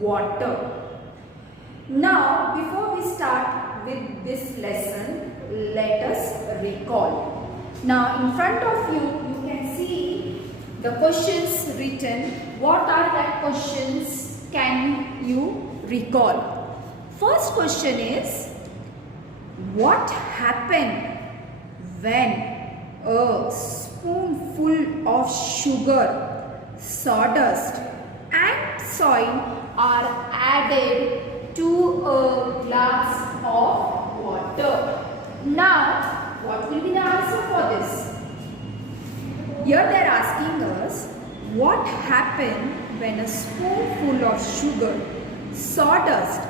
water. Now, before we start with this lesson, let us recall. Now, in front of you, you can see the questions written. What are that questions? Can you recall? First question is, what happened when a spoonful of sugar, sawdust and soil are added to a glass of water? Now, what will be the answer for this? Here they are asking us, what happened when a spoonful of sugar, sawdust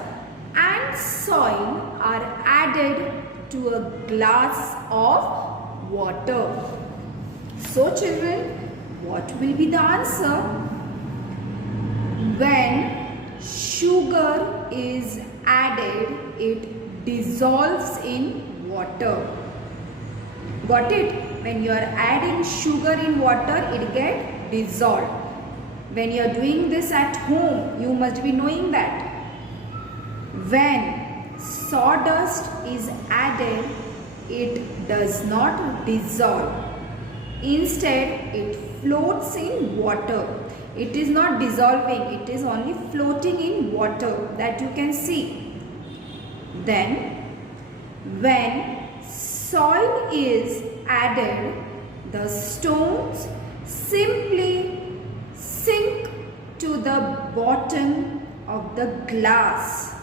and soil are added to a glass of water? So children, what will be the answer? When sugar is added, it dissolves in water. Got it? When you are adding sugar in water, it gets dissolved. When you are doing this at home, you must be knowing that. When sawdust is added, it does not dissolve. Instead, it floats in water. It is not dissolving, it is only floating in water, that you can see. Then, when soil is added, the stones simply sink to the bottom of the glass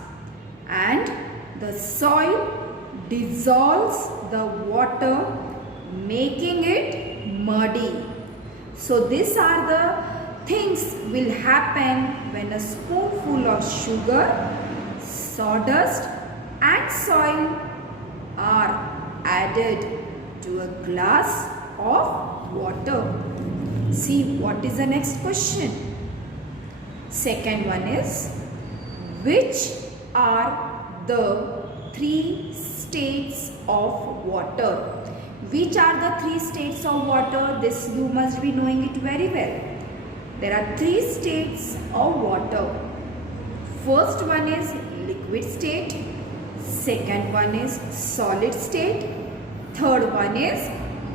and the soil dissolves the water, making it muddy. So these are the things will happen when a spoonful of sugar, sawdust and soil are added to a glass of water. See, what is the next question? Second one is, which are the three states of water? Which are the three states of water? This you must be knowing it very well. There are three states of water. First one is liquid state. Second one is solid state. Third one is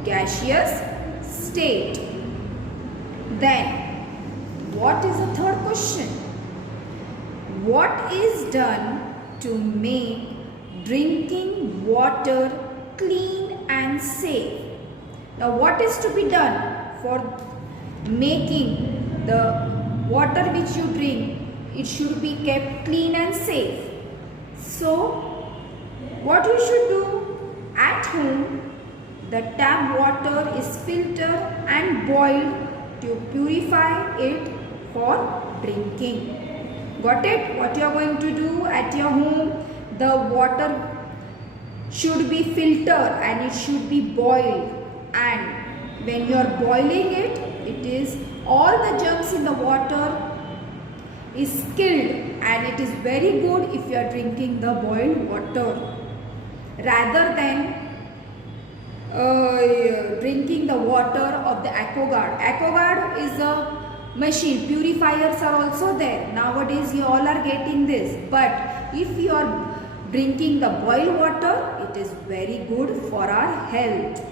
gaseous state. Then, what is the third question? What is done to make drinking water clean and safe? Now, what is to be done for making the water which you drink, it should be kept clean and safe? So, what you should do? At home, the tap water is filtered and boiled to purify it for drinking. Got it? What you are going to do at your home? The water should be filtered and it should be boiled. And when you are boiling it, it is all the germs in the water is killed, and it is very good if you are drinking the boiled water rather than drinking the water of the AquaGuard. AquaGuard is a machine. Purifiers are also there. Nowadays you all are getting this. But if you are drinking the boiled water, it is very good for our health.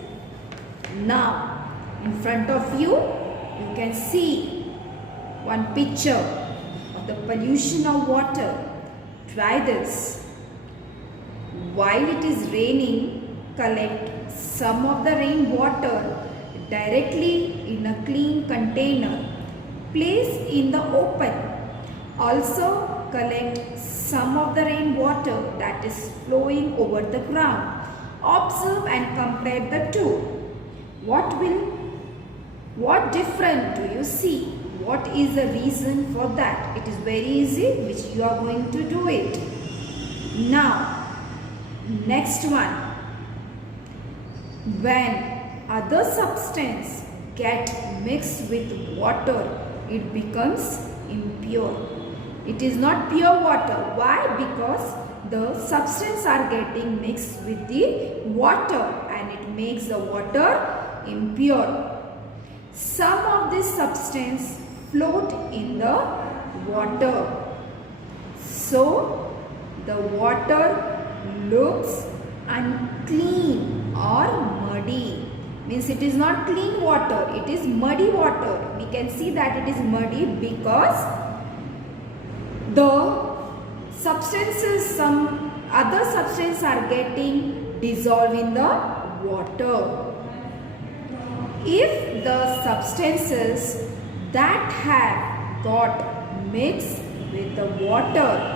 Now, in front of you, you can see one picture of the pollution of water. Try this. While it is raining, collect some of the rainwater directly in a clean container. Place in the open. Also collect some of the rainwater that is flowing over the ground. Observe and compare the two. What different do you see? What is the reason for that? It is very easy, which you are going to do it. Now, next one. When other substance get mixed with water, it becomes impure. It is not pure water. Why? Because the substance are getting mixed with the water and it makes the water impure. Some of this substance float in the water. So the water looks unclean or muddy. Means it is not clean water, it is muddy water. We can see that it is muddy because the substances, some other substances are getting dissolved in the water. If the substances that have got mixed with the water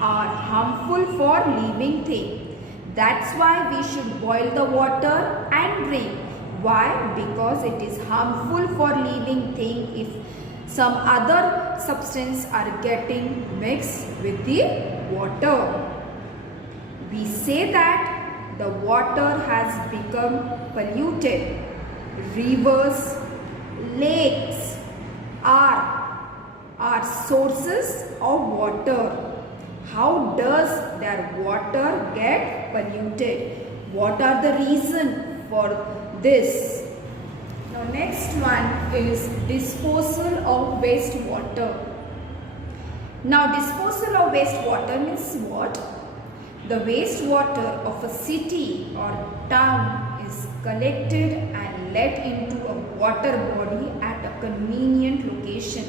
are harmful for living thing, that's why we should boil the water and drink. Why? Because it is harmful for living thing if some other substance are getting mixed with the water. We say that the water has become polluted. Rivers, lakes are sources of water. How does their water get polluted? What are the reasons for this? Now next one is disposal of wastewater. Now disposal of wastewater means what? The wastewater of a city or town is collected and let into a water body at a convenient location.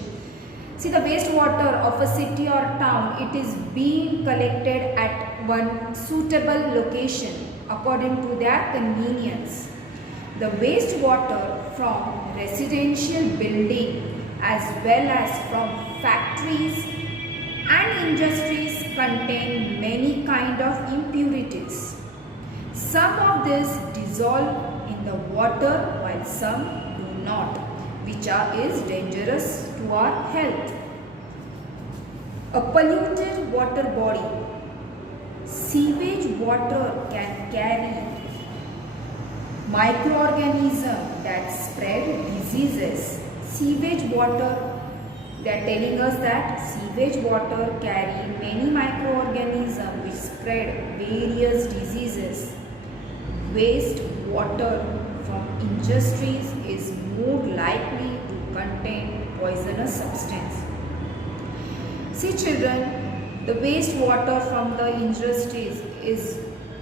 See, the wastewater of a city or town, it is being collected at one suitable location according to their convenience. The wastewater from residential building as well as from factories and industries contain many kind of impurities. Some of this dissolve in the water while some do not, which is dangerous to our health. A polluted water body. Sewage water can carry microorganisms that spread diseases. Sewage water, they are telling us that sewage water carry many microorganisms which spread various diseases. Waste water from industries is more likely to contain poisonous substance. See children, the waste water from the industries is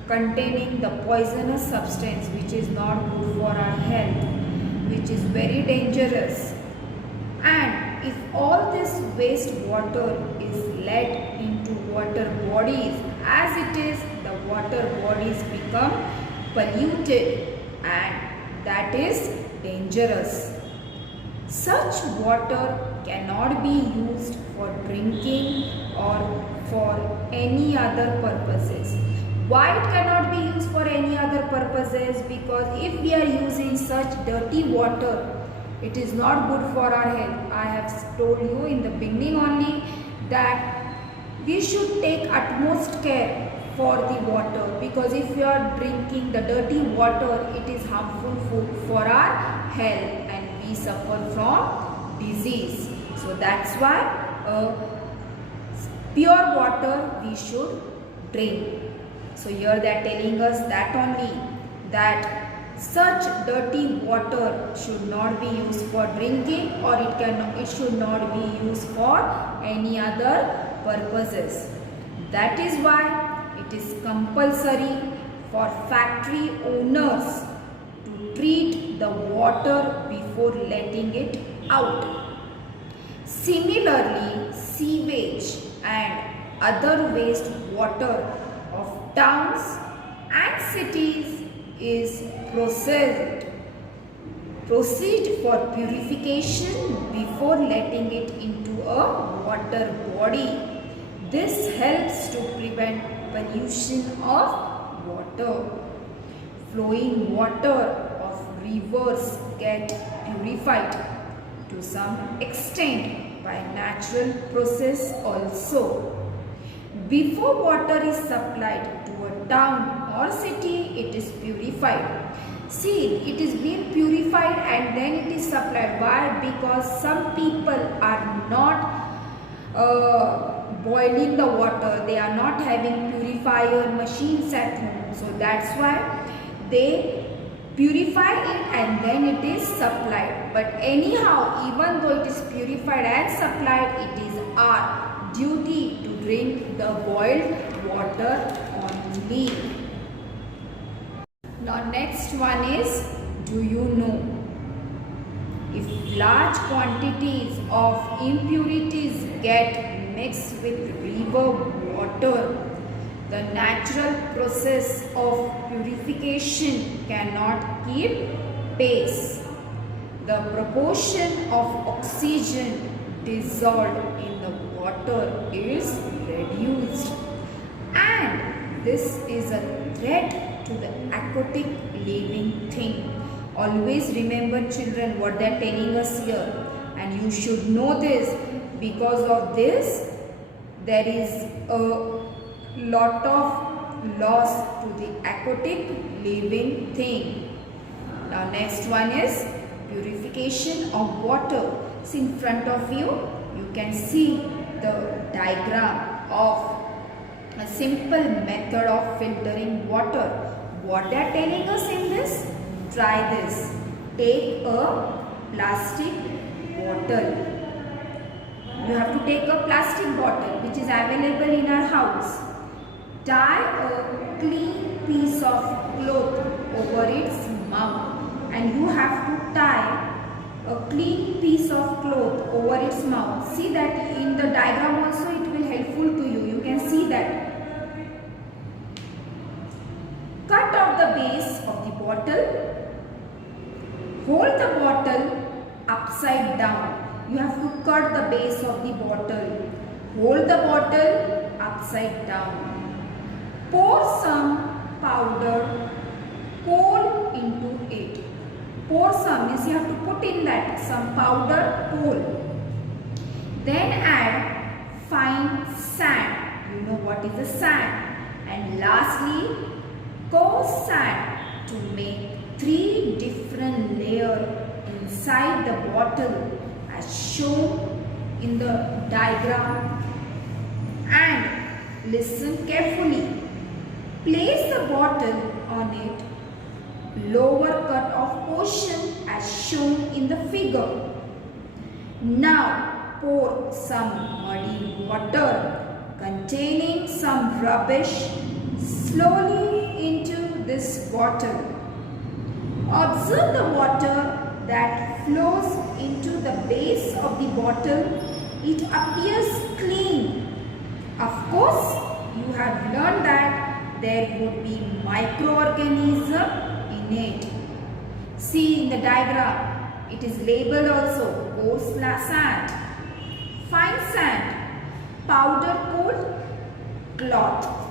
containing the poisonous substance which is not good for our health, which is very dangerous. And if all this waste water is let into water bodies, as it is, the water bodies become polluted and that is dangerous. Such water cannot be used for drinking or for any other purposes. Why it cannot be used for any other purposes? Because if we are using such dirty water, it is not good for our health. I have told you in the beginning only that we should take utmost care for the water, because if you are drinking the dirty water, it is harmful for our health and we suffer from disease. So that's why pure water we should drink. So here they are telling us that only, that such dirty water should not be used for drinking, or it should not be used for any other purposes. That is why it is compulsory for factory owners to treat the water before letting it out. Similarly, sewage and other waste water of towns and cities is proceed for purification before letting it into a water body. This helps to prevent pollution of water. Flowing water of rivers get purified to some extent by natural process also. Before water is supplied to a town or city, it is purified. See, it is being purified and then it is supplied. Why? Because some people are not boiling the water. They are not having purifier machines at home. So that's why they purify it and then it is supplied. But anyhow, even though it is purified and supplied, it is our duty to drink the boiled water only. Now next one is, do you know, if large quantities of impurities get mixed with river water, the natural process of purification cannot keep pace. The proportion of oxygen dissolved in the water is reduced, and this is a threat to the aquatic living thing. Always remember, children, what they are telling us here, and you should know this. Because of this, there is a lot of loss to the aquatic living thing. Now next one is purification of water. See, in front of you, you can see the diagram of a simple method of filtering water. What they are telling us in this? Try this. Take a plastic bottle. You have to take a plastic bottle which is available in our house. Tie a clean piece of cloth over its mouth, and you have to tie a clean piece of cloth over its mouth. See that in the diagram also, it will helpful to you. You can see that. Cut off the base of the bottle. Hold the bottle upside down. You have to cut the base of the bottle. Hold the bottle upside down. Pour some powdered coal into it. Pour some means you have to put in that some powdered coal. Then add fine sand. You know what is the sand. And lastly, coarse sand to make 3 different layers inside the bottle as shown in the diagram. And listen carefully. Place the bottle on it lower cut off portion as shown in the figure. Now pour some muddy water containing some rubbish slowly into this bottle. Observe the water that flows into the base of the bottle. It appears clean. Of course, you have learned that there would be microorganisms in it. See in the diagram, it is labeled also coarse sand, fine sand, powder coat, cloth.